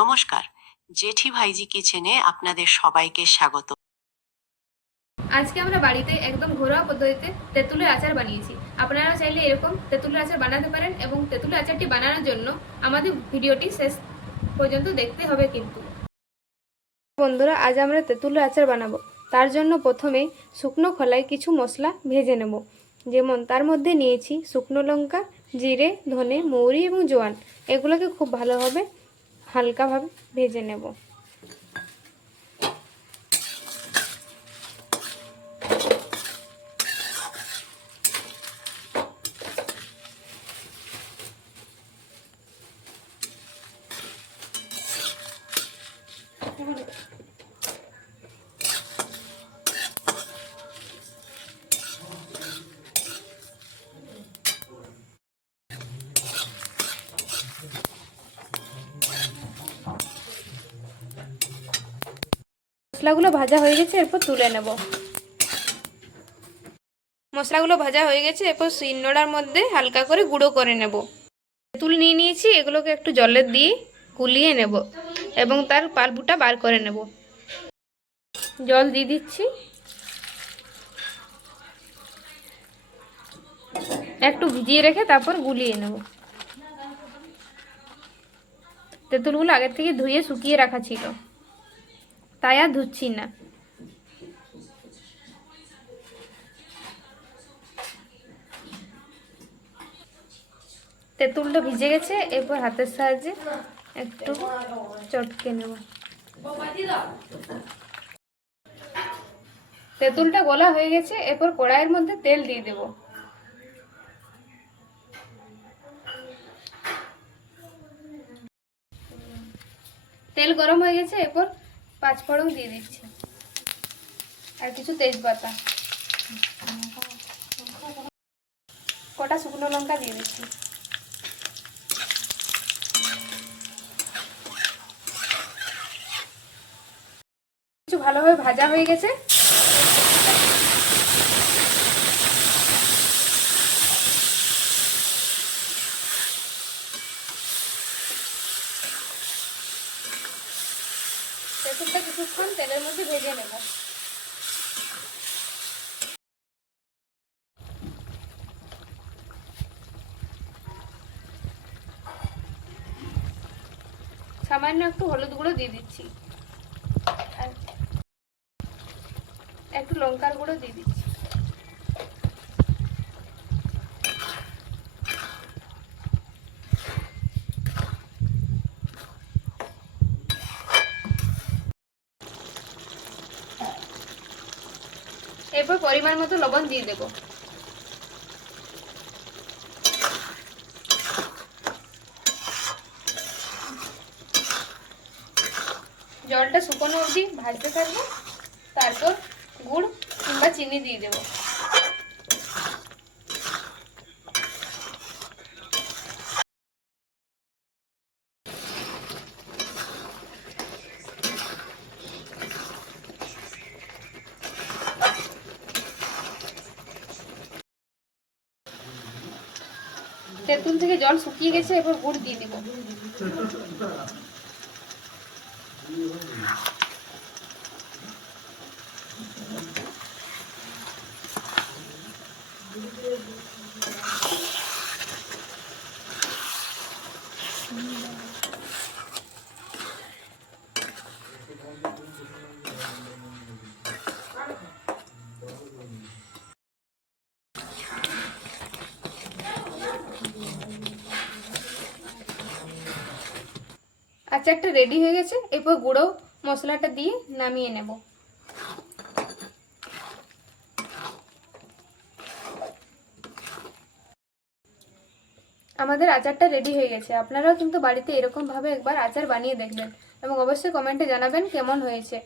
নমস্কার, জেঠি ভাইজি কিচেনে আপনাদের সবাইকে স্বাগত। আজকে আমরা বাড়িতে একদম ঘরোয়া পদ্ধতিতে তেঁতুলের আচার বানিয়েছি। আপনারা চাইলে এরকম তেঁতুলের আচার বানাতে পারেন এবং তেঁতুলের আচারটি বানানোর জন্য আমাদের ভিডিওটি শেষ পর্যন্ত দেখতে হবে। কিন্তু বন্ধুরা, আজ আমরা তেঁতুলের আচার বানাবো। তার জন্য প্রথমেই শুকনো খোলায় কিছু মশলা ভেজে নেব। যেমন তার মধ্যে নিয়েছি শুকনো লঙ্কা, জিরে, ধনে, মৌরি এবং জোয়ান। এগুলোকে খুব ভালোভাবে হালকাভাবে ভেজে নেব। মশলাগুলো ভাজা হয়ে গেছে, এরপর তুলে নেব। মশলাগুলো ভাজা হয়ে গেছে, এরপর শিলনোড়ার মধ্যে হালকা করে গুঁড়ো করে নেব। তেঁতুল নিয়ে নিয়েছি, এগুলোকে একটু জলে দিয়ে গুলিয়ে নেব এবং তার পাল্পটা বার করে নেব। জল দিয়ে দিচ্ছি, একটু ভিজিয়ে রেখে তারপর গুলিয়ে নেব। তেঁতুলগুলো আগের থেকে ধুয়ে শুকিয়ে রাখা ছিল, তাই আর ধুচ্ছি না। তেঁতুলটা ভিজে গেছে, এরপর হাতের সাহায্যে একটু চটকে নেব। তেঁতুলটা গলা হয়ে গেছে, এরপর কড়াইয়ের মধ্যে তেল দিয়ে দেব। তেল গরম হয়ে গেছে, এরপর 5 ফোড়ন দিয়ে দিচ্ছি আর কিছু তেজপাতা, কটা শুকনো লঙ্কা দিয়ে দিচ্ছি। কিছু ভালোভাবে ভাজা হয়ে গেছে, তেঁতুলটা কিছুক্ষণ তেলের মধ্যে ভেজে নেব। সামান্য একটু হলুদ গুঁড়ো দিয়ে দিচ্ছি আর একটু লঙ্কার গুঁড়ো দিয়ে দিচ্ছি। এরপর পরিমাণ মতো লবণ দিয়ে দেব। জলটা শুকনো অবধি ভাজতে থাকবো, তারপর গুড় কিংবা চিনি দিয়ে দেব। তেঁতুল থেকে জল শুকিয়ে গেছে, এরপর গুড় দিয়ে দেব। আচারটা রেডি হয়ে গেছে, এরপর গুঁড়ো মশলাটা দিয়ে নামিয়ে নেব। আমাদের আচারটা রেডি হয়ে গেছে। আপনারাও কিন্তু বাড়িতে এরকম ভাবে একবার আচার বানিয়ে দেখবেন এবং অবশ্যই কমেন্টে জানাবেন কেমন হয়েছে।